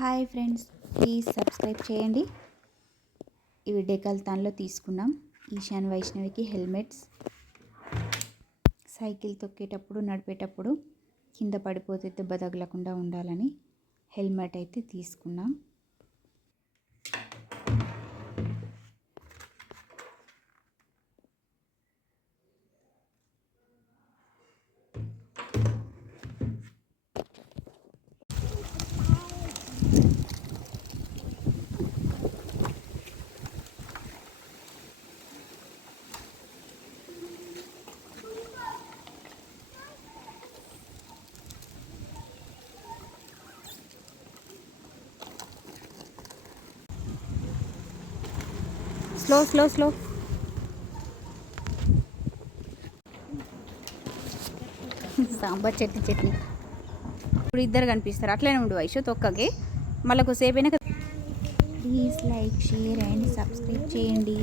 Hi friends, please subscribe చేయండి. ఇవి డెకల్తాన్లో తీసుకున్నాం. ఈశాన్ వైష్ణవికి హెల్మెట్స్. సైకిల్ తొక్కేటప్పుడు నడిపేటప్పుడు కింద పడిపోతే దెబ్బ తగలకుండా ఉండాలని హెల్మెట్ అయితే తీసుకున్నాం. Slow slow slow. సాంబార్ చట్నీ. ఇప్పుడు ఇద్దరు కనిపిస్తారు. అట్లనే ఉండు వైషు, తొక్కకి మళ్ళీ కొద్దిసేపు అయినాక. Please like, share and subscribe చేయండి.